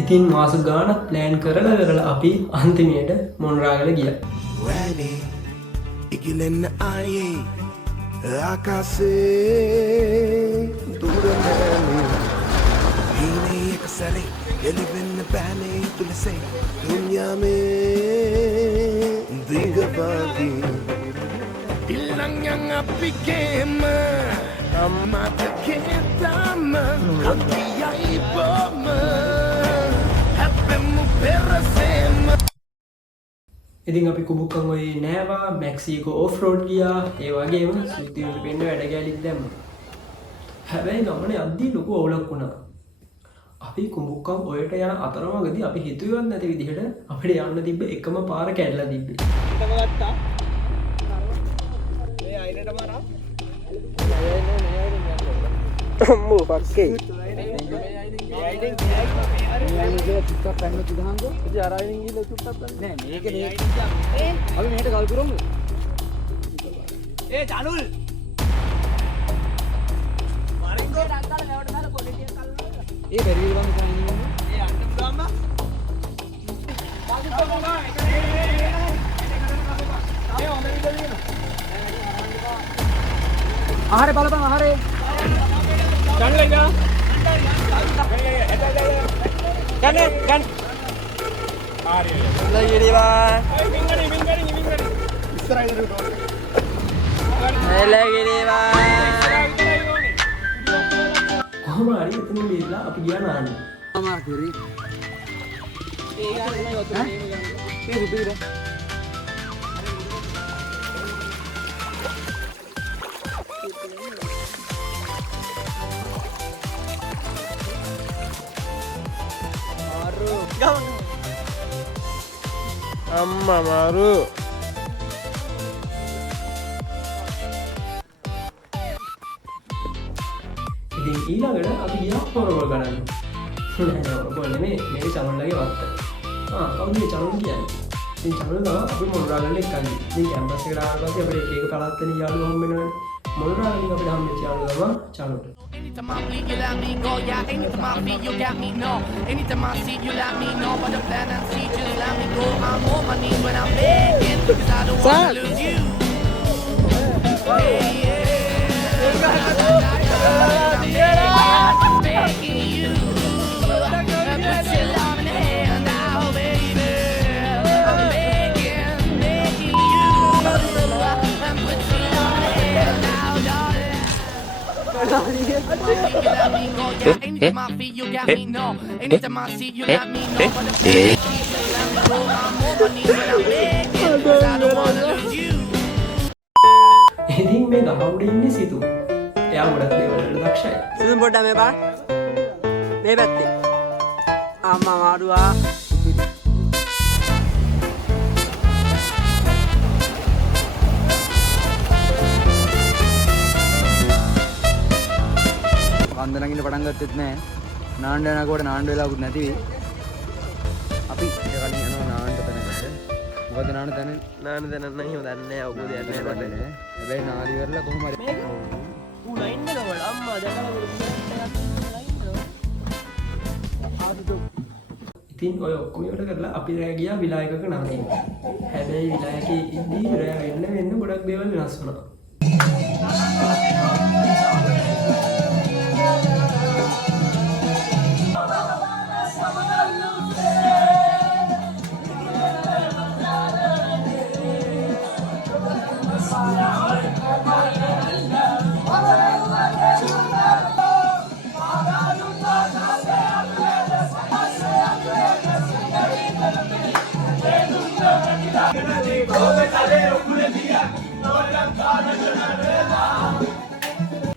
ඉතින් මාස ගානක් ප්ලෑන් කරලා අපි අන්තිමයට මොනරාගල ගියා. වැනි ඉගිලෙන්න ආයේ ආකාසේ දුරනෑනේ හීනේ එක සැරේ එළිවෙන්න බෑනේ තුලසේ දුන්යාමේ දිගපාදී ඉල්ලංයන් අපිකේම අම්මට කේතම අපියයි බොම හැපෙමු පෙරසේම. ඉතින් අපි කුබුක්කන් ඔය නෑවා මැක්සිකෝ ඕෆ් රෝඩ් ගියා. ඒ වගේම සුද්ධියට පෙන්න වැඩ ගැලිත් දැම්මා. හැබැයි ගමනේ යද්දී ලොකු අවුලක් වුණා. අපි කුඹුක්කම් ඔයට යන අතරමඟදී අපි හිතුවවත් නැති විදිහට අපිට යන්න තිබ්බ එකම පාර කැඩලා තිබ්බේ. හිතම ගත්තා. මේ අයිනට මරා. අම්මෝ පක්කේ. ඒ බැරි වුණා මේ ඒ අන්න ගාම ආහාර බලපන් ආහාරේ ගන්න ලයිදා ගන්න ආරි ලයිදීවා මින්ගරි ඉස්සරහින් ලයිදීවා කොහොම හරි එතන ඉඳලා අපි ගියා නාන්න. අමා කිරි ඒ ගන්න යොතුනේ මේ රුපියල maru amma maru ඉතින් ඊළඟට අපි ගියා හොරවල් ගණන්. නෑ හොරවල් නෙමෙයි මේ චනුල්ලගේ වත්ත. කවුද මේ චනුල් කියන්නේ? ඉතින් චනුල් තමයි අපි මොනරාගල එක්කන්නේ. ඉතින් කැම්පස් එකට ආවට පස්සේ අපිට එක එක පළාත්වල යාළුවෝ හම්බ වෙනවනේ. මොනරාගලින් අපිට හම්බෙච්ච යාළුවා තමයි චනුල්. Anytime I bleed, you let me go. Yeah, anytime I feel, you got me. No, anytime I see, you let me know. But the plan I see, just let me go. I'm on my knees when I'm begging, 'cause I don't wanna lose you. Hey, yeah. I'm begging you. Put your love in the hand now, baby. I'm begging you. Put your love in the hand now, darling. Anytime I feel, you got me, no. Anytime I see, you let me know. But the plan is just let me go. I'm on my knees when I'm begging, 'cause I don't wanna lose you. ඉතින් මේ ගහමුඩ ඉන්නේ සිතු. එයා ගොඩක් දේවල් වලට දක්ෂයි. සුදුම් පොඩ්ඩක් මේ බා මේ පැත්තේ අම්මා මාරුවා වන්දනකින් පටන් ගත්තෙත් නෑ නාන්න යනකොට නාන්න වෙලාවකුත් නැති වෙයි අපි ඊට කලින් යනවා නාන්න තැනකට මොකද නාන්න තැන නම් එහෙම දන්නේ නැහැ අවබෝධයක් නැහැ මට. හැබැයි නාලි වරලා කොහොම හරි උනා ඉන්නවල අම්මා දැකලා ඉතින් ඔය ඔක්කොම ඉවර කරලා අපි රෑ ගියා විලායකක නගින්න. හැබැයි විලායකේ ඉඳී රෑ වෙන්න ගොඩක් දේවල් වෙනස් වුණා.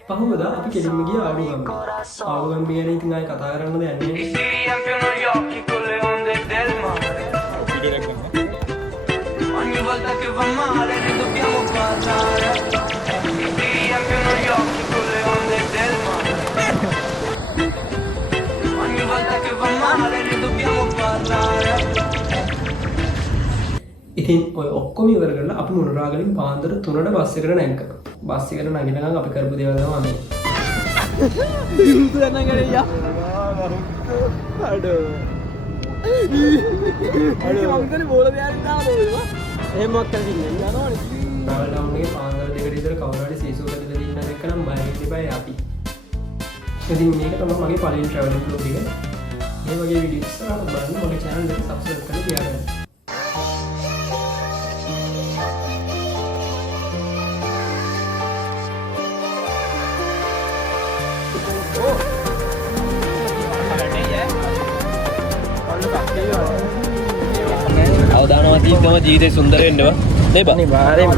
පහුවදා අපි කෙලින්ම ගියා ආඩුගම්. ආඩුගම් ගැන ඉතින් ආයෙ කතා කරන්න දෙයක් නැහැ. Ogni volta che va male ne dobbiamo parlare. Ti riempiono gli occhi con le onde del mare. Ogni volta che va male ne dobbiamo parlare. ඉතින් ඔය ඔක්කොම ඉවර කරලා අපි මොනරාගලින් පාන්දර 3ට බස් එකට නැග්ගා. බස් එකට නැගිටගම අපි කරපු දේවල් තමයි මේ. ඉරුතු යන ගරියා අඩෝ එහෙමක් කරලා ඉන්නේ යනවනේ. ට්‍රැවල් ටවුන්ගේ පාන්දර දෙකට විතර කවුරු හරි සීසෝ කරලා ඉන්න දැක්ක නම් බය වෙන්න එපා අපි. ඉතින් මේක තමයි මගේ පළවෙනි ට්‍රැවලින් බ්ලොග් එක. මේ වගේ වීඩියෝස් බලන්න මගේ channel එක subscribe කරලා තියාගන්න. අවදානවතීව තමයි ජීවිතේ සුන්දර වෙන්නව නේ බා අනිවාර්යයෙන්ම.